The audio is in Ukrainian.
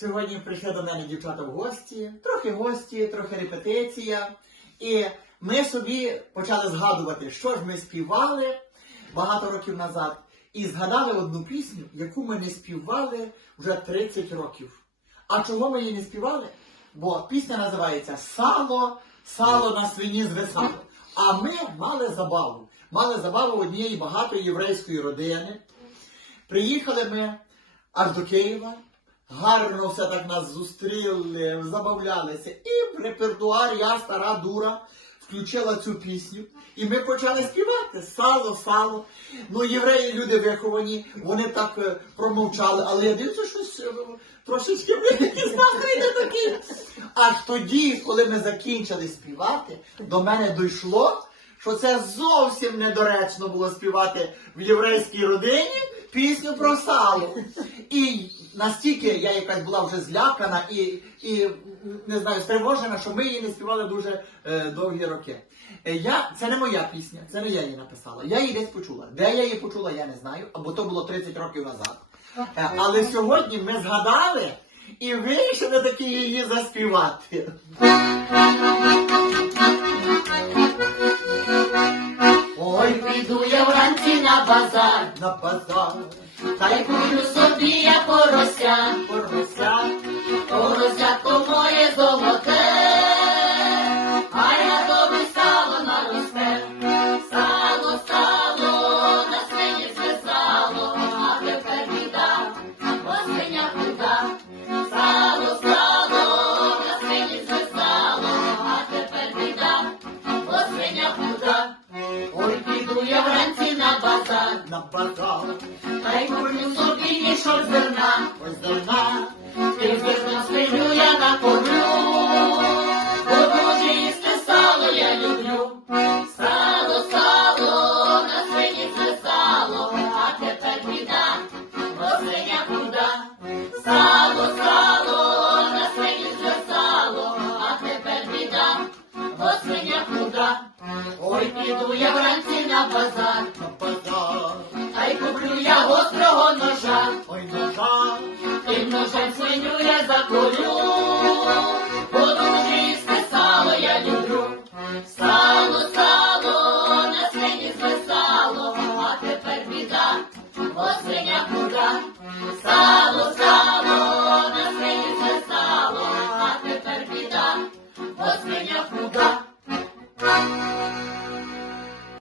Сьогодні прийшли до мене дівчата в гості, трохи гості, трохи репетиція. І ми собі почали згадувати, що ж ми співали багато років назад. І згадали одну пісню, яку ми не співали вже 30 років. А чого ми її не співали? Бо пісня називається Сало, сало на свині звисало. А ми мали забаву. Мали забаву однієї багатої єврейської родини. Приїхали ми аж до Києва. Гарно все так нас зустріли, забавлялися. І в репертуар я, стара дура, включила цю пісню. І ми почали співати сало, сало. Ну, євреї люди виховані, вони так е, промовчали, але я дивлюся, щось е, трошечки ми не такі. Аж тоді, коли ми закінчили співати, до мене дійшло, що це зовсім недоречно було співати в єврейській родині пісню про сало. І настільки я якась була вже злякана і, і не знаю, стривожена, що ми її не співали дуже е, довгі роки. Е, Я, це не моя пісня, це не я її написала. Я її десь почула. Де я її почула, я не знаю, або то було 30 років назад. Е, Але сьогодні ми згадали і вирішили таки її заспівати. Базар, На базар, куплю собі я порося, порося, порося на базар, та й куплю собі мішок зерна, ось зерна, ти зерно свиню я накоплю, бо дуже їсти я люблю. Сало, сало, на свині це а тепер біда, бо свиня худа. На свині це а тепер біда, бо свиня. Ой, піду я вранці на на базар, та й куплю я гострого ножа, ой ножа, тим ножем свиню я заколю, бо дуже їсти сало я люблю, сало, сало, на свині звесало, а тепер біда, бо свиня худа.